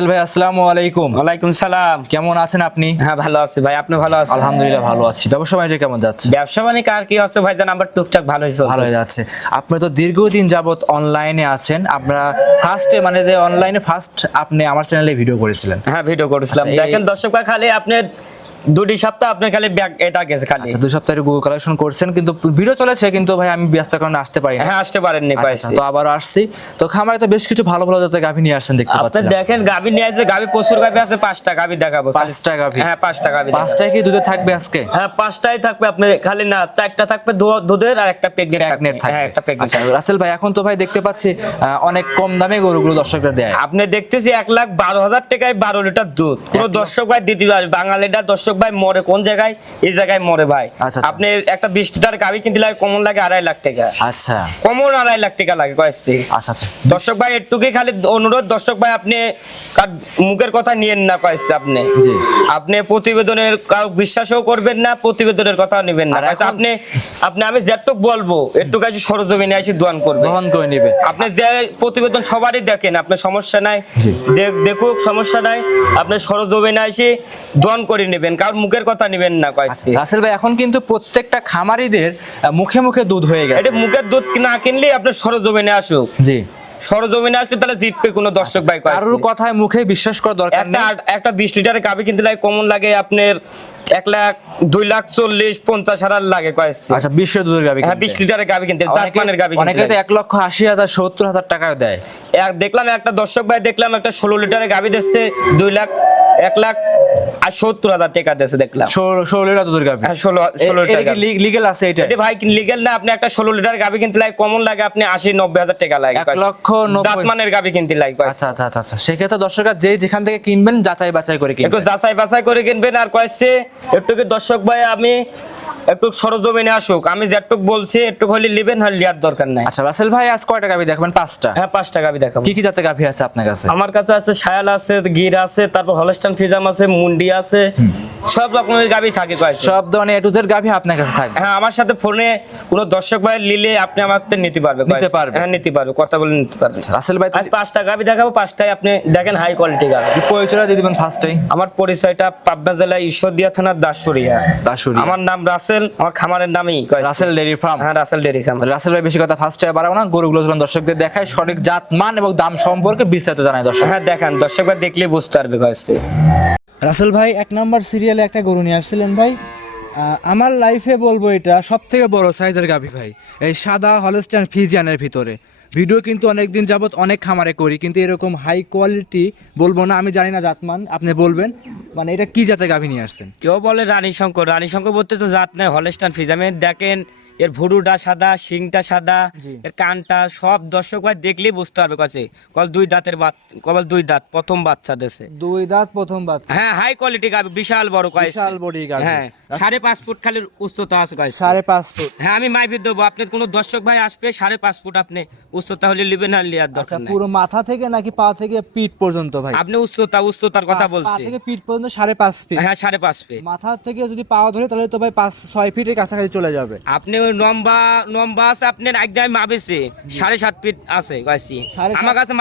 রাসেল ভাই আসসালামু আলাইকুম। ওয়ালাইকুম সালাম। কেমন আছেন আপনি? হ্যাঁ ভালো আছি ভাই। আপনি ভালো আছেন? আলহামদুলিল্লাহ ভালো আছি। ব্যবসা বাণিজ্য কেমন যাচ্ছে? ব্যবসা বাণিজ্য আর কি আছে ভাই জান আমার টুকটাক ভালো হয়েছে ভালো হয়ে যাচ্ছে। আপনি তো দীর্ঘদিন যাবত অনলাইনে আছেন। আপনারা ফার্স্টে মানে যে অনলাইনে ফার্স্ট আপনি আমার চ্যানেলে ভিডিও করেছিলেন। হ্যাঁ ভিডিও করেছিলাম। আচ্ছা, দেখেন দর্শক ভাই খালি আপনি দুটি সপ্তাহ আপনি খালি ব্যাগ এটা গেছে খালি। আচ্ছা দুই সপ্তাহের গুগল কালেকশন করছেন কিন্তু ভিডিও চলেছে কিন্তু ভাই আমি ব্যস্ত কারণে আসতে পারি হ্যাঁ আসতে পারেননি আচ্ছা, কয়েছি আচ্ছা, তো আবার আসছি। তো খামারে তো বেশ কিছু ভালো ভালো জাতের গাভী নিয়ে আসছেন দেখতে পাচ্ছেন আপনি দেখেন গাভি নিয়ে আছে গাভি প্রচুর গাভি আছে পাঁচটা গাভি দেখাবো পাঁচটা গাভী? হ্যাঁ পাঁচটা গাভি। পাঁচটায় কি দুধে থাকবে আজকে? হ্যাঁ পাঁচটাই থাকবে আপনি খালি না চারটা থাকবে দুধের আর একটা প্রেগনেন্ট প্রেগনেন্ট থাকবে। হ্যাঁ একটা প্রেগনেন্ট আচ্ছা রাসেল ভাই এখন তো ভাই দেখতে পাচ্ছি অনেক কম দামে গরুগুলো দর্শকরা দেয়। আপনি দেখতেছি এক লাখ বারো হাজার টাকায় বারো লিটার দুধ। কোন দর্শক ভাই দিতে পারবে বাঙালিটা দর্শক ভাই মরে কোন জায়গায়? এই জায়গায় মরে ভাই। আচ্ছা, আচ্ছা। আপনি একটা বিশ লিটার গাভি কিনতে লাগে কমন লাগে আড়াই লাখ টাকা। আচ্ছা। কমন আড়াই লাখ টাকা লাগে কয়েছি আচ্ছা আচ্ছা। দর্শক ভাই একটুকি খালি অনুরোধ দর্শক ভাই আপনি মুখের কথা নিয়েন না কয়েছে আপনি? জি। আপনি প্রতিবেদনের কারও বিশ্বাসও করবেন না প্রতিবেদনের কথা নেবেন না। এখন- আপনি আপনি আমি যেটুক বলব একটু কাছে সরজমিনে এসে দোয়ান করবে। দহন করে নেবে। আপনি যে প্রতিবেদন সবারই দেখেন আপনার সমস্যা নাই। যে দেখুক সমস্যা নাই আপনি সরজমিনে এসে দোয়ান করে নেবেন। কারণ মুখের কথা নেবেন না কয়েছি রাসেল ভাই এখন কিন্তু প্রত্যেকটা খামারিদের মুখে মুখে দুধ হয়ে গেছে। এটা মুখের দুধ না কিনলে আপনার সরজমিনে আসুক। জি। সরজমিনে আসলে তাহলে জিতবে কোনো দর্শক ভাই। কারোর কথায় মুখে বিশ্বাস করা দরকার একটা একটা বিশ লিটারের গাভি কিনতে লাগে কমন লাগে আপনার এক লাখ দুই লাখ চল্লিশ পঞ্চাশ হাজার লাগে কয়েছে আচ্ছা বিশ্ব দুধের গাবি হ্যাঁ বিশ লিটারের গাভি কিনতে জাতমানের কিনতে অনেকে তো এক লক্ষ আশি হাজার সত্তর হাজার টাকাও দেয়। এক দেখলাম একটা দর্শক ভাই দেখলাম একটা ষোলো লিটারের গাবি দিচ্ছে দুই লাখ এক লাখ আর সত্তর হাজার টাকা দিয়েছে দেখলাম। ষোলো লিটার দুধের গাবি হ্যাঁ ষোলো ষোলো লিগেল আছে এটা? ভাই লিগেল না আপনি একটা ষোলো লিটার গাভি কিনতে লাগে কমন লাগে আপনি আশি নব্বই হাজার টাকা লাগে এক লক্ষ জাতমানের গাভি কিনতে লাগে আচ্ছা আচ্ছা আচ্ছা আচ্ছা। সেক্ষেত্রে দর্শকরা যে যেখান থেকে কিনবেন যাচাই বাছাই করে একটু কিনবেন। যাচাই বাছাই করে কিনবেন আর কয়েছে একটু কি দর্শক ভাই আমি একটু সরজমিনে আসুক আমি যেটুক বলছি একটু হলে লিবেন হলে লিয়ার দরকার নাই। আচ্ছা রাসেল ভাই আজ কয়টা গাবি দেখবেন? পাঁচটা। হ্যাঁ পাঁচ টাকা আমি দেখাবো। কি কি জাতের গাভি আছে আপনার কাছে? আমার কাছে আছে শায়াল আছে গির আছে তারপর হলস্টান ফিজাম আছে মুন্ডি আছে সব রকমের গাবি থাকে কয়েছে। সব ধরনের এ টু জেড গাভি আপনার কাছে থাকবে? হ্যাঁ আমার সাথে ফোনে কোনো দর্শক ভাই নিলে আপনি আমার থেকে নিতে পারবে নিতে পারবে। হ্যাঁ নিতে পারবে কথা বলে নিতে পারবে। রাসেল ভাই আজ পাঁচটা গাভি দেখাবো পাঁচটায় আপনি দেখেন হাই কোয়ালিটি গাভি। কি পরিচয় দিয়ে দিবেন ফার্স্টেই আমার পরিচয়টা পাবনা জেলা ঈশ্বরদিয়া থানার দাসুরিয়া দাসুরি আমার নাম রাসেল আমার খামারের নামই রাসেল ডেরি ফার্ম। হ্যাঁ রাসেল ডেরি ফার্ম। রাসেল ভাই বেশি কথা ফার্স্টে বাড়াবো না গরুগুলো যখন দর্শকদের দেখায় সঠিক জাত মান এবং দাম সম্পর্কে বিস্তারিত জানায় দর্শক। হ্যাঁ দেখান দর্শক ভাই দেখলে বুঝতে পারবে কয়েছে। রাসেল ভাই এক নাম্বার সিরিয়ালে একটা গরু নিয়ে আসছিলেন ভাই। আহ, আমার লাইফে বলব এটা সব থেকে বড় সাইজের গাভি ভাই। এই সাদা হলস্টাইন ফিজিয়ানের ভিতরে। ভিডিও কিন্তু অনেকদিন যাবৎ অনেক খামারে করি, কিন্তু এরকম হাই কোয়ালিটি বলব না, আমি জানি না জাতমান, আপনি বলবেন। মানে এটা কি জাতে গাভী নিয়ে আসছেন? কেউ বলে রানী শঙ্কর রানী শঙ্কর বলতে তো জাত নাই ফিজ আমি দেখেন এর ভুরুটা সাদা শিংটা সাদা এর কানটা সব দর্শক ভাই দেখলেই বুঝতে পারবে কাছে। কল দুই দাঁতের বাত কবল দুই দাঁত প্রথম বাচ্চা দেশে। দুই দাঁত প্রথম বাচ্চা। হ্যাঁ হাই কোয়ালিটি গাবি বিশাল বড় কয়েছে বিশাল body গাভী। হ্যাঁ সাড়ে পাঁচ ফুট খালি উচ্চতা আছে কয়েছে সাড়ে পাঁচ ফুট। হ্যাঁ আমি মাইফির দেবো আপনি কোনো দর্শক ভাই আসবে সাড়ে পাঁচ ফুট আপনি উচ্চতা হলে লিবেন আর লিয়ার আচ্ছা দরকার নাই। পুরো মাথা থেকে নাকি পা থেকে পিঠ পর্যন্ত ভাই? আপনি উচ্চতা উচ্চতার কথা পা- পা থেকে পিঠ পর্যন্ত সাড়ে পাঁচ ফিট হ্যাঁ সাড়ে পাঁচ ফিট মাথা থেকে যদি পাওয়া ধরে তাহলে তো ভাই পাঁচ ছয় ফিটের কাছাকাছি চলে যাবে। আপনি লম্বা লম্বা আছে আপনার একদম মাপেছে সাড়ে সাত ফিট আছে কয়েছি আমার কাছে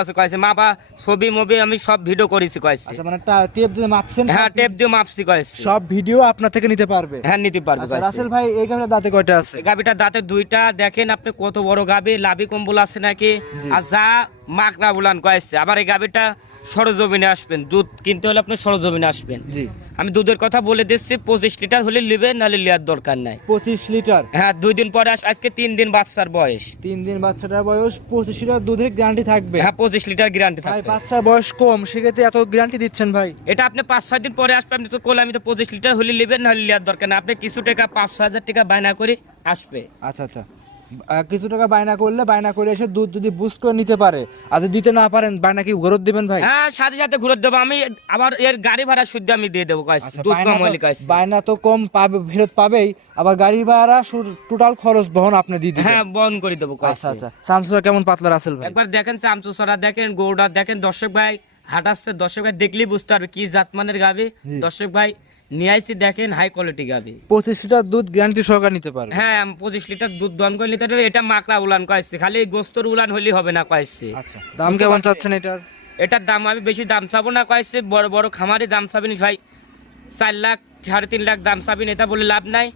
আছে কয়েছে মাপা ছবি মবি আমি সব ভিডিও করেছি কয়েছি আচ্ছা মানে টেপ দিয়ে মাপছেন হ্যাঁ টেপ দিয়ে মাপছি কয়েছি সব ভিডিও আপনার থেকে নিতে পারবে? হ্যাঁ নিতে পারবে আচ্ছা রাসেল ভাই এই গাভিটার দাঁতে কয়টা আছে? গাবিটা দাঁতে দুইটা দেখেন আপনি কত বড় গাবি লাভি কম্বল আছে নাকি? আর যা মাকড়া বুলান কয়েছে আবার এই গাবিটা সরজমিনে আসবেন দুধ কিনতে হলে আপনি সরজমিনে আসবেন। জি। আমি দুধের কথা বলে দিচ্ছি পঁচিশ লিটার হলে নেবেন নাহলে লিয়ার দরকার নাই। পঁচিশ লিটার? হ্যাঁ দুই দিন পরে আজকে তিন দিন বাচ্চার বয়স। তিন দিন বাচ্চাটার বয়স পঁচিশ লিটার দুধের গ্যারান্টি থাকবে। হ্যাঁ পঁচিশ লিটার গ্যারান্টি থাকবে। বাচ্চার বয়স কম সেক্ষেত্রে এত গ্যারান্টি দিচ্ছেন ভাই। এটা আপনি পাঁচ ছয় দিন পরে আসবে আপনি তো কোলে আমি তো পঁচিশ লিটার হলে নেবেন নাহলে লিয়ার দরকার না আপনি কিছু টাকা পাঁচ ছ হাজার টাকা বায়না করে আসবে। আচ্ছা আচ্ছা। কিছু টাকা বায়না করলে বায়না করে এসে দুধ যদি বুঝ করে নিতে পারে। আর যদি দিতে না পারেন বায়না কি ঘরত দিবেন ভাই? হ্যাঁ সাথে সাথে ঘুরে দেবো। আমি আবার এর গাড়ি ভাড়া শুদ্ধ আমি দিয়ে দেবো কাজ আচ্ছা, দুধ কম হলে কাজ বায়না তো কম পাবে ফেরত পাবেই। আবার গাড়ি ভাড়া টোটাল খরচ বহন আপনি দিয়ে দিবেন। হ্যাঁ বন্ধ করে দেবো আচ্ছা আচ্ছা। সামসুরা কেমন পাতলা রাসেল ভাই? একবার দেখেন চামচুসরা দেখেন গৌড়া দেখেন দর্শক ভাই হাঁটাচ্ছে। দর্শক ভাই দেখলেই বুঝতে পারবে কি জাতমানের গাবি দর্শক ভাই নিয়ে আসছি দেখেন হাই কোয়ালিটি গাবি। পঁচিশ লিটার দুধ গ্যারান্টি সহকারে নিতে পারবে। হ্যাঁ আমি পঁচিশ লিটার দুধ দন করে নিতে পারবে এটা মাকড়া উলান কয়েছে খালি গোস্তর উলান হলেই হবে না কয়েছে। আচ্ছা দাম কেমন চাচ্ছেন এটার? এটার দাম আমি বেশি দাম চাবো না কয়েছে বড় বড় খামারে দাম চাবিনি ভাই চার লাখ সাড়ে তিন লাখ দাম চাবিন এটা বলে লাভ নাই।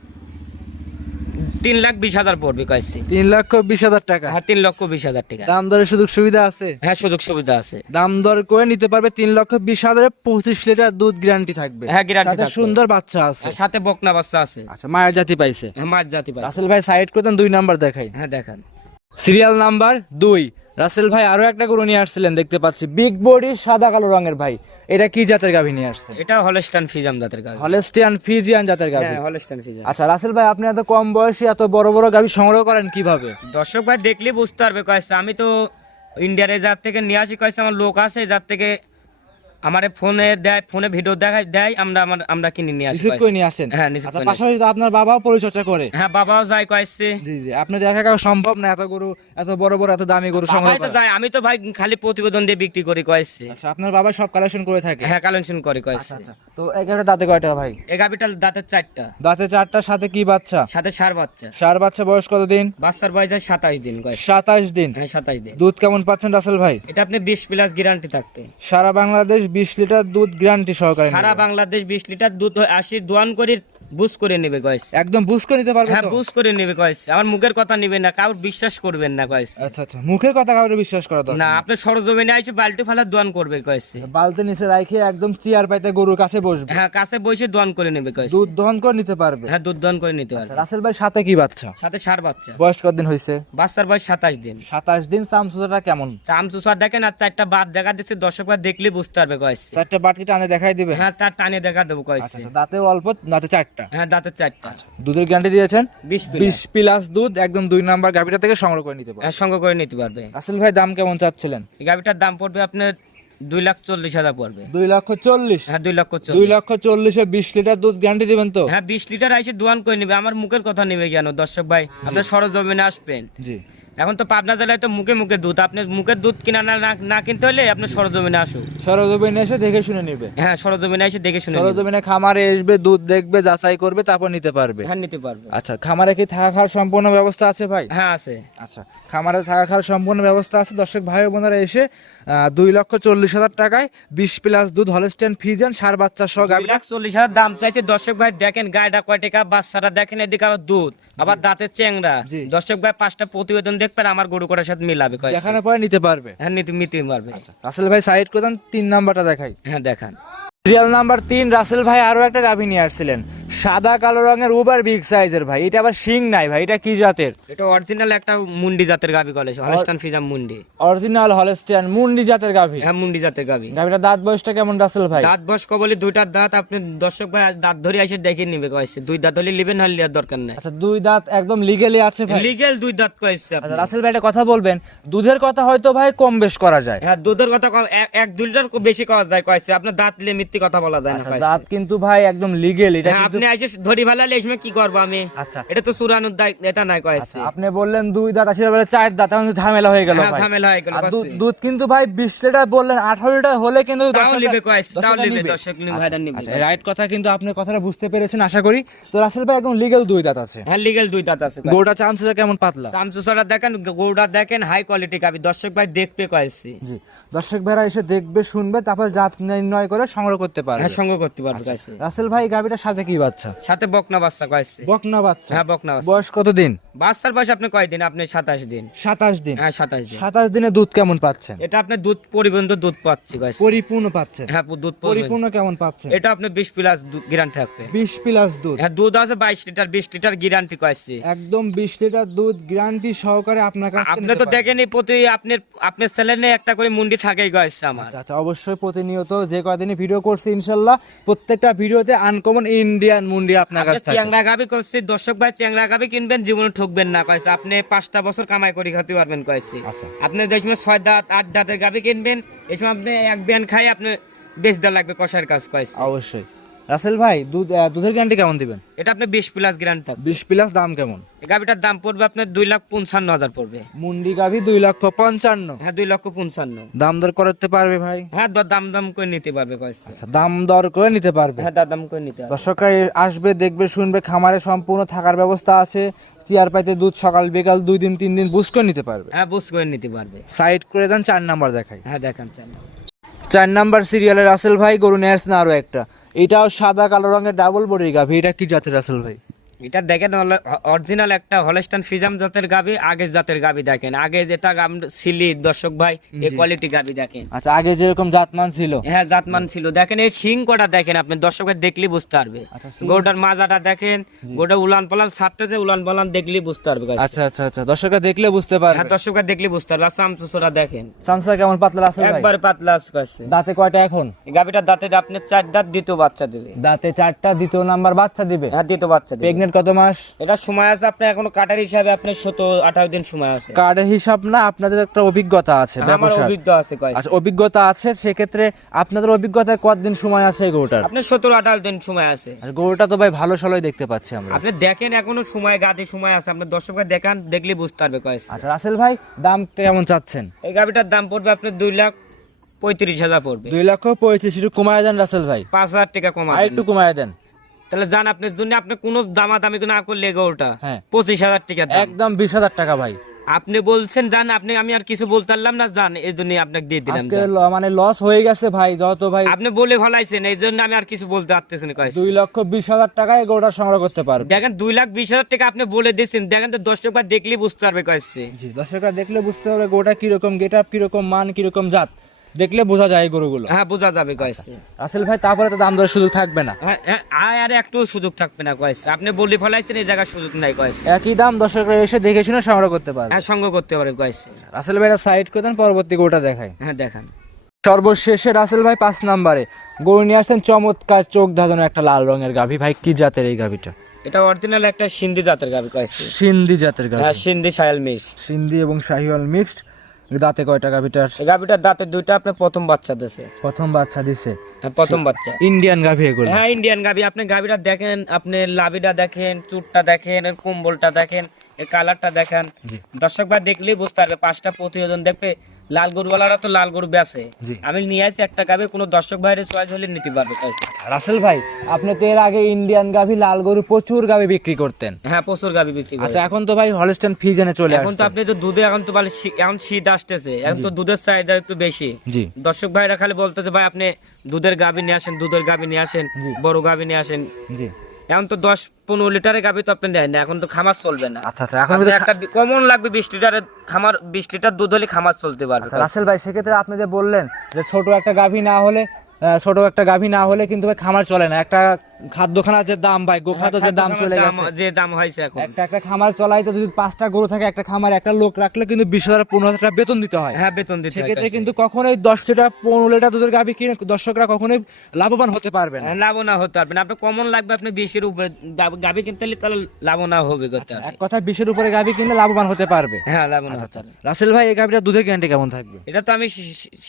তিন লাখ বিশ হাজার পড়বে কয়েছি তিন লক্ষ বিশ হাজার টাকা? হ্যাঁ তিন লক্ষ বিশ হাজার টাকা। দাম দরের সুযোগ সুবিধা আছে? হ্যাঁ সুযোগ সুবিধা আছে। দাম দর করে নিতে পারবে তিন লক্ষ বিশ হাজারে পঁচিশ লিটার দুধ গ্যারান্টি থাকবে। হ্যাঁ, গ্যারান্টি থাকবে। সুন্দর বাচ্চা আছে। সাথে বকনা বাচ্চা আছে। আচ্ছা মায়ের জাতি পাইছে। হ্যাঁ মায়ের জাতি পাইছে। আসল ভাই সাইড করতেন দুই নাম্বার দেখাই। হ্যাঁ দেখান। সিরিয়াল নাম্বার দুই। রাসেল ভাই আরও একটা গরু নিয়ে আসছিলেন দেখতে পাচ্ছি। বিগ বডি সাদা কালো রঙের ভাই। এটা কি জাতের গাভী নিয়ে আসছে এটা হলস্টান ফিজাম জাতের গাভী। হলেস্টিয়ান ফিজিয়ান জাতের গাভী। হ্যাঁ হলস্টান ফিজিয়ান। আচ্ছা রাসেল ভাই আপনি এত কম বয়সে এত বড় বড় গাভী সংগ্রহ করেন কীভাবে? দর্শক ভাই দেখলে বুঝতে পারবে কয়েছে আমি তো ইন্ডিয়ার যার থেকে নিয়ে আসি কয়েছে আমার লোক আছে যার থেকে আমার ফোনে দেয় ফোনে ভিডিও দেখায় দেয় আমরা আমার আমরা কিনে নিয়ে আসি রিসিভ করে নিয়ে আসেন। হ্যাঁ, receive আচ্ছা করে পাশাপাশি তো আপনার বাবাও পরিচর্যা করে। হ্যাঁ বাবাও যায় কয়েছে। জি জি আপনি দেখা কাউ সম্ভব না এত গরু এত বড় বড় এত দামি গরু সংগ্রহ করা। যায় আমি তো ভাই খালি প্রতিবেদন দিয়ে বিক্রি করি কয়েছে। আচ্ছা আপনার বাবা সব কালেকশন করে থাকে? হ্যাঁ কালেকশন করে কয়েছে। আচ্ছা তো এগারোটা দাঁতে কয়টা ভাই? এই গাভিটার দাঁতের চারটা। দাঁতে চারটার সাথে কি বাচ্চা? সাথে সার বাচ্চা। সার বাচ্চা বয়স কত দিন বাচ্চার বয়স সাতাশ দিন সাতাশ দিন? হ্যাঁ সাতাশ দিন। দুধ কেমন পাচ্ছেন রাসেল ভাই? এটা আপনি বিশ প্লাস গ্যারান্টি থাকবে। সারা বাংলাদেশ বিশ লিটার দুধ গ্যারান্টি সহকারে সারা বাংলাদেশ বিশ লিটার দুধ আসি দোয়ান করে বুস করে নেবে কয়েছে একদম বুঝ করে নিতে পারবে হ্যাঁ? বুঝ করে নেবে কয়েছে আমার মুখের কথা নেবে না কাউর বিশ্বাস করবেন না কয়েছে আচ্ছা আচ্ছা। মুখের কথা কাউকে বিশ্বাস করা দরকার না আপনি সরজমিনে আইসে বাল্টি ফেলা দোয়ান করবে কয়েছে বালতি নিচে রাখে একদম চেয়ার পাইতে গরুর কাছে বসবে। হ্যাঁ কাছে বসে দোয়ান করে নেবে কয়েছে দুধ দহন করে নিতে পারবে। হ্যাঁ দুধ দোয়ান করে নিতে পারবে। রাসেল ভাই সাথে কি বাচ্চা? সাথে সার বাচ্চা। বয়স কতদিন হয়েছে বাচ্চার বয়স সাতাশ দিন। সাতাশ দিন চামচুটা কেমন? চাম চুষার দেখেন আর চারটা বাদ দেখা দিচ্ছে দর্শকবার দেখলে বুঝতে পারবে কয়েছে চারটা বাটকি টানে দেখাই দিবে? হ্যাঁ তার টানে দেখা দেবো আচ্ছা কয়েছে আচ্ছা, দাঁতে অল্প দাঁতে চারটা। হ্যাঁ দাঁতের চারটা। দুধের গ্যারান্টি দিয়েছেন? বিশ বিশ প্লাস দুধ একদম দুই নাম্বার গাভিটা থেকে সংগ্রহ করে নিতে পারবে। হ্যাঁ সঙ্গে করে নিতে পারবে। রাসেল ভাই দাম কেমন চাচ্ছিলেন? এই গাভিটার দাম পড়বে আপনার দুই লাখ চল্লিশ হাজার পড়বে। দুই লক্ষ চল্লিশ? হ্যাঁ দুই লক্ষ দুই লক্ষ চল্লিশে বিশ লিটার দুধ গ্যারান্টি দিবেন তো? হ্যাঁ বিশ লিটার আইসে দোয়ান করে নিবে। আমার মুখের কথা নেবে কেন? দর্শক ভাই আপনার সরজমিনে আসবেন। জি। এখন তো পাবনা জেলায় তো মুখে মুখে দুধ। আপনার মুখের দুধ কিনা না না- কিনতে হলে আপনার সরজমিনে আসুন সরজমিনে এসে দেখে শুনে নিবে। হ্যাঁ সরজমিনে এসে দেখে শুনে সরজমিনে খামারে আসবে দুধ দেখবে যাচাই করবে তারপর নিতে পারবে। হ্যাঁ নিতে পারবে। আচ্ছা খামারে কি থাকা খাওয়ার সম্পূর্ণ ব্যবস্থা আছে ভাই? হ্যাঁ আছে। আচ্ছা খামারে থাকা খাওয়ার সম্পূর্ণ ব্যবস্থা আছে। দর্শক ভাই বোনেরা এসে দুই লক্ষ চল্লিশ হাজার টাকায় বিশ প্লাস দুধ হলস্টেন ফিজেন সার বাচ্চা সহ গাভীটা লাখ চল্লিশ হাজার দাম চাইছে। দর্শক ভাই দেখেন গাড়িটা কয় টাকা বাচ্চারা দেখেন এদিকে আবার দুধ আবার দাঁতের চেংড়া। দর্শক ভাই পাঁচটা প্রতিবেদন দেখবেন আমার গরু করার সাথে মিলাবে কয়েছে। যেখানে পরে নিতে পারবে। হ্যাঁ নিতে নিতে পারবে। রাসেল ভাই সাইড করতেন তিন নাম্বারটা দেখাই। হ্যাঁ দেখান। রিয়াল নাম্বার তিন রাসেল ভাই আরও একটা গাভী নিয়ে আসছিলেন। সাদা কালো রঙের উবার বিগ সাইজের ভাই। এটা আবার শিং নাই ভাই এটা কি জাতের? এটা অরিজিনাল একটা মুন্ডি জাতের গাবি কলেজ হলস্টান ফিজাম মুন্ডি। অরিজিনাল হলস্টিয়ান মুন্ডি জাতের গাভী। হ্যাঁ মুন্ডি জাতের গাবি গাভীটা দাঁত বয়সটা কেমন রাসেল ভাই? দাঁত বস কবলে দুইটার দাঁত আপনি দর্শক ভাই দাঁত ধরে এসে দেখে নিবে কয়েছে দুই দাঁত হলে লিবেন হলে লিয়ার দরকার নাই। আচ্ছা দুই দাঁত একদম লিগেলি আছে ভাই? লিগেল দুই দাঁত কয়েছে আচ্ছা রাসেল ভাই একটা কথা বলবেন। দুধের কথা হয়তো ভাই কম বেশ করা যায়। হ্যাঁ দুধের কথা কম এক- দুই লিটার বেশি করা যায় কয়েছে আপনার দাঁত লে মিথ্যে কথা বলা যায় না আচ্ছা, দাঁত কিন্তু ভাই একদম লিগেল এটা হ্যাঁ আপনি ধরি ফেলালে এই সময় কি করব আমি? আচ্ছা। এটা তো দায় এটা নাই কয়েছে আপনি বললেন দুই দাঁত আসলে বলে চার দাঁত তো ঝামেলা হয়ে গেল হ্যাঁ ভাই। ঝামেলা হয়ে গেল দুধ- কিন্তু ভাই বিশ লিটার বললেন আঠারো লিটার হলে কিন্তু তাও কয়েছে তাও নিবে। দর্শক নিবে ভাইরা নিবে। আচ্ছা রাইট কথা কিন্তু আপনি কথাটা বুঝতে পেরেছেন আশা করি। তো রাসেল ভাই একদম লিগেল দুই দাঁত আছে। হ্যাঁ লিগেল দুই দাঁত আছে গোটা চামচটা কেমন পাতলা। চামচুসারা দেখেন গৌড়া দেখেন হাই কোয়ালিটি গাবি দর্শক ভাই দেখবে কয়েছে জি। দর্শক ভাইরা এসে দেখবে শুনবে তারপর জাত নির্ণয় করে সংগ্রহ করতে পারবে। হ্যাঁ সঙ্গ করতে পারবে রাসেল ভাই গাবিটা সাথে কি বাচ্চা? সাথে বকনা বাচ্চা কয়েছে। বকনা বাচ্চা? হ্যাঁ বকনা বাচ্চা। বয়স কত দিন বাচ্চার বয়স আপনি আপনি সাতাশ দিন। সাতাশ দিন। হ্যাঁ সাতাশ দিন। সাতাশ দিনে দুধ কেমন পাচ্ছেন? এটা আপনি দুধ পরিবহন দুধ পাচ্ছি কয়েছে। পরিপূর্ণ পাচ্ছেন? হ্যাঁ দুধ পরিপূর্ণ। কেমন পাচ্ছেন? এটা আপনি প্লাস গ্যারান্টি থাকবে। প্লাস দুধ। হ্যাঁ দুধ আছে বাইশ লিটার বিশ লিটার গ্যারান্টি কয়েছে। একদম বিশ লিটার দুধ গ্যারান্টি সহকারে আপনার কাছে আপনি তো পারবেন। দেখেনি প্রতি আপনার আপনার ছেলে একটা করে মুন্ডি থাকেই গয়েছে আমার। আচ্ছা আচ্ছা অবশ্যই প্রতিনিয়ত যে কদিনই ভিডিও করছি ইনশাল্লাহ প্রত্যেকটা ভিডিওতে আনকমন ইন্ডিয়ান মুন্ডি আপনার কাছে থাকে। চ্যাংরা গাবি করছি দর্শক ভাই চ্যাংরা গাবি কিনবেন জীবনে ঠকবেন না কয়েছে আপনি পাঁচটা বছর কামাই করে খেতে পারবেন কয়েছে আচ্ছা। আপনি যে সময় ছয় দাঁত আট দাঁতের গাবি কিনবেন এই সময় আপনি এক বিয়ান খাই আপনি বেশ লাগবে কষার কাজ কয়েছে অবশ্যই। রাসেল ভাই দুধ দুধের গ্যারান্টি কেমন দিবেন? এটা আপনি বিশ প্লাস গ্যারান্টি থাকবে। বিশ প্লাস দাম কেমন? এই গাবিটার দাম পড়বে আপনার দুই লাখ পঞ্চান্ন হাজার পড়বে। মুন্ডি গাভি দুই লক্ষ পঞ্চান্ন। হ্যাঁ দুই লক্ষ পঞ্চান্ন। দাম দর করতে পারবে ভাই? হ্যাঁ দর দাম দাম করে নিতে পারবে কয়েছে আচ্ছা দাম দর করে নিতে পারবে? হ্যাঁ দাম দাম করে নিতে পারবে। দর্শকরা আসবে দেখবে শুনবে খামারে সম্পূর্ণ থাকার ব্যবস্থা আছে। চেয়ার পাইতে দুধ সকাল বিকাল দুই দিন তিন দিন বুঝ করে নিতে পারবে। হ্যাঁ বুঝ করে নিতে পারবে। সাইড করে দেন চার নাম্বার দেখাই। হ্যাঁ দেখান চান চার নাম্বার সিরিয়ালের রাসেল ভাই গরু নিয়ে আসছেন আরও একটা। এটাও সাদা কালো রঙের ডাবল বডির গাভি এটা কি জাতের আসল ভাই? এটা দেখেন অরিজিনাল একটা হলস্টান ফিজাম জাতের গাবি আগের জাতের গাবি দেখেন। আগে যেটা গাম- সিলি দর্শক ভাই এই কোয়ালিটি গাবি দেখেন। আচ্ছা আগে যেরকম জাতমান ছিল? হ্যাঁ জাতমান ছিল। দেখেন এই শিং কটা দেখেন আপনি দর্শকের দেখলেই বুঝতে পারবে। আচ্ছা, গরুটার মাজাটা দেখেন গরুটা উলান পালান ছাড়তেছে উলান পালান দেখলেই বুঝতে পারবে। আচ্ছা আচ্ছা আচ্ছা দর্শকরা দেখলে বুঝতে পারবে। হ্যাঁ দর্শকরা দেখলে বুঝতে পারবে। আর চামচুসোরা দেখেন। সামসা কেমন পাতলা ভাই? একবার পাতলা আছে দাঁতে কয়টা এখন? এই গাবিটার দাঁতে আপনি চার দাঁত দ্বিতীয় বাচ্চা দিবে। দাঁতে চারটা দ্বিতীয় নাম্বার বাচ্চা দিবে? হ্যাঁ দ্বিতীয় বাচ্চা দেবে। প্রেগনেন্ট কত মাস? এটা সময় আছে আপনার এখনও কাটার হিসাবে আপনার শত আঠারো দিন সময় আছে। কার্ডের হিসাব না আপনাদের একটা অভিজ্ঞতা আছে আমার ব্যবসা অভিজ্ঞ আছে আচ্ছা অভিজ্ঞতা আছে সেক্ষেত্রে আপনাদের অভিজ্ঞতায় কতদিন সময় আছে এই গরুটার? আপনার সতেরো আঠারো দিন সময় আছে। গরুটা তো ভাই ভালো সলই দেখতে পাচ্ছি আমরা। আপনি দেখেন এখনও সময় গাদি সময় আছে। আপনার দর্শকরা দেখান দেখলে বুঝতে পারবে কয়েস আচ্ছা রাসেল ভাই দাম কেমন চাচ্ছেন? এই গাবিটার দাম পড়বে আপনার দুই লাখ পঁয়ত্রিশ হাজার পড়বে। দুই লক্ষ পঁয়ত্রিশ একটু কমায় দেন রাসেল ভাই। পাঁচ হাজার টাকা কমা আর একটু কমায় দেন। তাহলে জান আপনার জন্য আপনি কোনো দামাদামি না করলে গরুটা হ্যাঁ। পঁচিশ হাজার টাকা একদম বিশ হাজার টাকা ভাই। আপনি বলছেন জান আপনি আমি আর কিছু বলতে পারলাম না জান এই জন্য আপনাকে দিয়ে দিলাম মানে লস হয়ে গেছে ভাই যত ভাই আপনি বলে ভালাইছেন এই জন্য আমি আর কিছু বলতে পারতেছি না দুই লক্ষ বিশ হাজার টাকায় গরুটা সংগ্রহ করতে পারবে। দেখেন দুই লাখ বিশ হাজার টাকা আপনি বলে দিচ্ছেন দেখেন তো দর্শক দেখলেই বুঝতে পারবে কয়েছে। দর্শকরা দেখলে বুঝতে পারবে গরুটা কীরকম গেট আপ কীরকম মান কীরকম জাত। দেখলে বোঝা যায় গরুগুলো। হ্যাঁ বোঝা যাবে কয়েছে। রাসেল ভাই তারপরে তো দাম দরের সুযোগ থাকবে না। হ্যাঁ হ্যাঁ, আর একটু সুযোগ থাকবে না কয়েছে। আপনি বলে ফেলাইছেন এই জায়গায় সুযোগ নাই কয়েছে। একই দাম দর্শকরা এসে দেখে শুনে সংগ্রহ করতে পারে হ্যাঁ সঙ্গ করতে পারে কয়েছে। রাসেল ভাইরা সাইড করে দেন পরবর্তী গরুটা দেখায় হ্যাঁ দেখান। সর্বশেষে রাসেল ভাই পাঁচ নাম্বারে। গরু নিয়ে আসছেন চমৎকার চোখ ধাঁধানো একটা লাল রঙের গাভী। ভাই কি জাতের এই গাভীটা? এটা অরিজিনাল একটা সিন্ধি জাতের গাভী কয়েছে। সিন্ধি জাতের গাভী। হ্যাঁ সিন্ধি সায়াল মিস সিন্ধি এবং শাহিওয়াল মিক্সড দাঁতে কয়টা গাভিটার এই দাঁতে দুইটা আপনি প্রথম বাচ্চা দিছে। প্রথম বাচ্চা দিছে। হ্যাঁ প্রথম বাচ্চা। ইন্ডিয়ান গাভি এগুলো? হ্যাঁ ইন্ডিয়ান গাভি। আপনি গাভিটা দেখেন আপনি লাভিটা দেখেন চুটটা দেখেন এর কম্বলটা দেখেন এর কালারটা দেখেন। দর্শক ভাই দেখলেই বুঝতে পারবে পাঁচটা প্রতিবেদন দেখবে। লাল গরুওয়ালারা তো লাল গরু বেছে আমি নিয়ে আসি একটা গাবি কোনো দর্শক ভাইয়ের চয়েস হলে নিতে পারবে রাসেল ভাই আপনি তো এর আগে ইন্ডিয়ান গাভী লাল গরু প্রচুর গাভী বিক্রি করতেন। হ্যাঁ প্রচুর গাবি বিক্রি করে আচ্ছা এখন তো ভাই হলস্টেন ফিজেনে চলে এখন তো আপনি তো দুধে এখন তো বলে এখন শীত আসতেছে। এখন তো দুধের চাহিদা একটু বেশি। দর্শক ভাইরা খালি বলতেছে ভাই আপনি দুধের গাবি নিয়ে আসেন দুধের গাবি নিয়ে আসেন। বড় গাবি নিয়ে আসেন। জি। এখন তো দশ পনেরো লিটারের গাবি তো আপনি দেন না এখন তো খামার চলবে না। আচ্ছা আচ্ছা এখন একটা কমন লাগবে বিশ লিটারের খামার বিশ লিটার দুধ হলে খামার চলতে পারবে আচ্ছা, রাসেল ভাই সেক্ষেত্রে আপনি যে বললেন যে ছোট একটা গাভী না হলে ছোট একটা গাভী না হলে কিন্তু ভাই খামার চলে না। একটা খাদ্যখানার যে দাম ভাই গোখাদ্য যে দাম চলে গেছে। যে দাম হয়েছে এখন। একটা একটা খামার চলাইতে যদি পাঁচটা গরু থাকে একটা খামার একটা লোক রাখলে কিন্তু বিশ হাজার পনেরো হাজার টাকা বেতন দিতে হয়। হ্যাঁ বেতন দিতে হয় সেক্ষেত্রে কিন্তু কখনোই দশ লিটার পনেরো লিটার দুধের গাভী কিনে দর্শকরা কখনোই লাভবান হতে পারবে না। হ্যাঁ, লাভ না হতে পারবে না। আপনি কমন লাগবে আপনি বিশের উপরে গাবি কিনতে হলে তাহলে লাভ না হবে করতে এক কথা বিশের উপরে গাভী কিনলে লাভবান হতে পারবে। হ্যাঁ লাভ না হতে পারবে। রাসেল ভাই এই গাভীটা দুধের গ্যারান্টি কেমন থাকবে? এটা তো আমি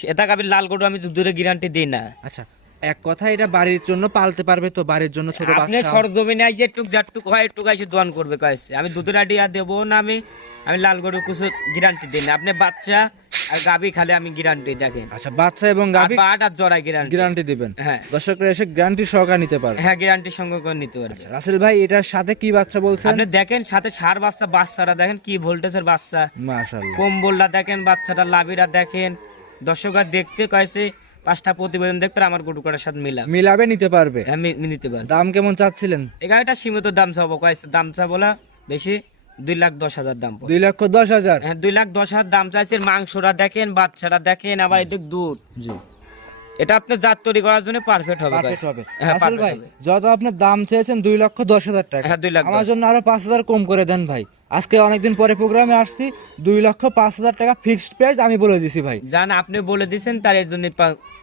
এটা গাবির লাল গরু আমি দুধের গ্যারান্টি দিই না। আচ্ছা এক কথা এটা বাড়ির জন্য পালতে পারবে তো বাড়ির জন্য ছোট বাচ্চা আপনি বাচ্চা। সরজমিনে আইসে একটু যাটুক হয় একটু আইসে দোয়ান করবে কয়েছে আমি দুধের আর দেবো না আমি আমি লাল গরু কিছু গ্যারান্টি দিই না। আপনি বাচ্চা আর গাবি খালে আমি গ্যারান্টি দেখেন। আচ্ছা বাচ্চা এবং গাভী বাট আর জড়াই গ্যারান্টি গ্যারান্টি দিবেন। হ্যাঁ। দর্শকরা এসে গ্যারান্টি সহকারে নিতে পারবে। হ্যাঁ গ্যারান্টির সঙ্গে করে নিতে পারবে। রাসেল ভাই এটার সাথে কি বাচ্চা বলছেন? আপনি দেখেন সাথে সার বাচ্চা বাচ্চারা দেখেন কি ভোল্টেজের বাচ্চা। মাশাআল্লাহ। কম্বলটা দেখেন বাচ্চাটা লাভিরা দেখেন। দর্শকরা দেখতে কয়েছে পাঁচটা প্রতিবেদন দেখতে আমার গরু করার সাথে মিলা। মিলাবে নিতে পারবে? হ্যাঁ নিতে পারবে। দাম কেমন চাচ্ছিলেন? এগারোটা সীমিত দাম চাবো কয়েছে দাম চা বলা বেশি দুই লাখ দশ হাজার দাম দুই লক্ষ দশ হাজার? হ্যাঁ দুই লাখ দশ হাজার দাম চাইছে মাংসটা দেখেন বাচ্চাটা দেখেন আবার এদিক দুধ। জি। এটা আপনি জাত তৈরি করার জন্য পারফেক্ট হবে পারফেক্ট হবে। হ্যাঁ ভাই যত আপনার দাম চেয়েছেন দুই লক্ষ দশ হাজার টাকা। হ্যাঁ দুই লাখ আমার জন্য আরও পাঁচ হাজার কম করে দেন ভাই। আজকে অনেকদিন পরে প্রোগ্রামে আসছি দুই লক্ষ পাঁচ হাজার টাকা ফিক্সড প্রাইস আমি বলে দিছি ভাই। যান আপনি বলে দিছেন তার এই জন্য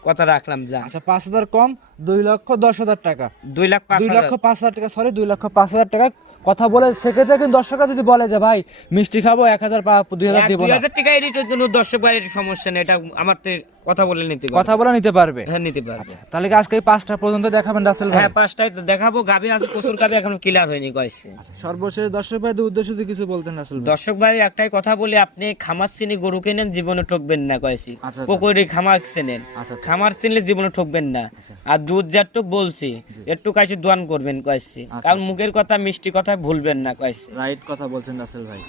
কথা রাখলাম যা আচ্ছা পাঁচ হাজার কম দুই লক্ষ দশ হাজার টাকা। দুই লাখ দুই লক্ষ পাঁচ হাজার টাকা সরি দুই লক্ষ পাঁচ হাজার টাকা কথা বলে সেক্ষেত্রে কিন্তু দর্শকরা যদি বলে যে ভাই মিষ্টি খাব এক হাজার দুই হাজার দিব দুই হাজার টাকা দর্শক সমস্যা নেই এটা আমার কথা বলে নিতে কথা বলে নিতে পারবে। হ্যাঁ নিতে পারবে। তাহলে কি আজকে পাঁচটা পর্যন্ত দেখাবেন রাসেল ভাই? হ্যাঁ পাঁচটায় তো দেখাবো গাবি আছে প্রচুর গাবি এখনও ক্লিয়ার হয়নি কয়েছে সর্বশেষ দর্শক ভাইদের উদ্দেশ্যে যদি কিছু বলতেন রাসেল ভাই। দর্শক ভাই একটাই কথা বলি আপনি খামার চিনি গরু কেনেন জীবনে ঠকবেন না কয়েছি আচ্ছা, আচ্ছা। খামার চেনেন। আচ্ছা, খামার চিনলে জীবনে ঠকবেন না। আর দুধ যাটুক বলছি একটু কাছে দোয়ান করবেন কয়েছি আচ্ছা। কারণ মুখের কথা মিষ্টি কথা ভুলবেন না কয়েছে রাইট কথা বলছেন রাসেল ভাই।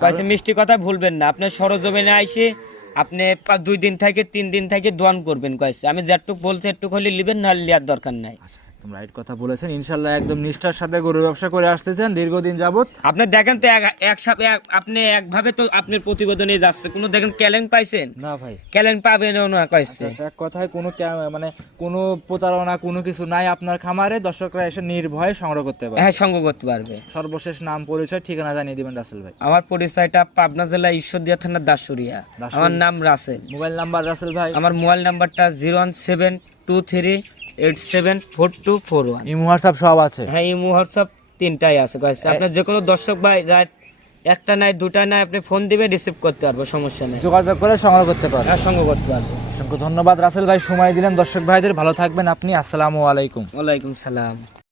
কয়েছে মিষ্টি কথা ভুলবেন না। আপনার সরজমিনে আইসে আপনি দুই দিন থেকে তিন দিন থেকে দোয়ান করবেন কয়েছে আমি যেটুক বলছি একটু হলে লিবেন না লিয়ার দরকার নাই। একদম রাইট কথা বলেছেন। ইনশাল্লাহ একদম নিষ্ঠার সাথে গরুর ব্যবসা করে আসতেছেন দীর্ঘদিন যাবত আপনি দেখেন তো এক- এক আপনি একভাবে তো আপনার প্রতিবেদনে যাচ্ছে। কোনো দেখেন ক্যালেন পাইছেন? না ভাই। ক্যালেন পাবেন না কয়েছে আচ্ছা, এক কথায় কোনো মানে কোনো প্রতারণা কোনো কিছু নাই আপনার খামারে। দর্শকরা এসে নির্ভয়ে সংগ্রহ করতে পারে হ্যাঁ সঙ্গ করতে পারবে। সর্বশেষ নাম পরিচয় ঠিকানা জানিয়ে দিবেন রাসেল ভাই। আমার পরিচয়টা পাবনা জেলা ঈশ্বরদিয়া থানার দাসুরিয়া দাসুরিয়া। আমার নাম রাসেল। মোবাইল নাম্বার রাসেল ভাই। আমার মোবাইল নাম্বারটা zero one seven two three eight seven four two four one imo WhatsApp সব আছে? হ্যাঁ ইমো হোয়াটসঅ্যাপ তিনটাই আছে আপনার যে কোনো দর্শক ভাই রাত একটা নাই দুটা নাই আপনি ফোন দিবে রিসিভ করতে পারব সমস্যা নেই। যোগাযোগ করে সংগ্রহ করতে পারব। হ্যাঁ সংগ্রহ করতে পারব। অসংখ্য ধন্যবাদ রাসেল ভাই সময় দিলেন। দর্শক ভাইদের ভালো থাকবেন। আপনি আসসালামু আলাইকুম। ওয়ালাইকুম সালাম।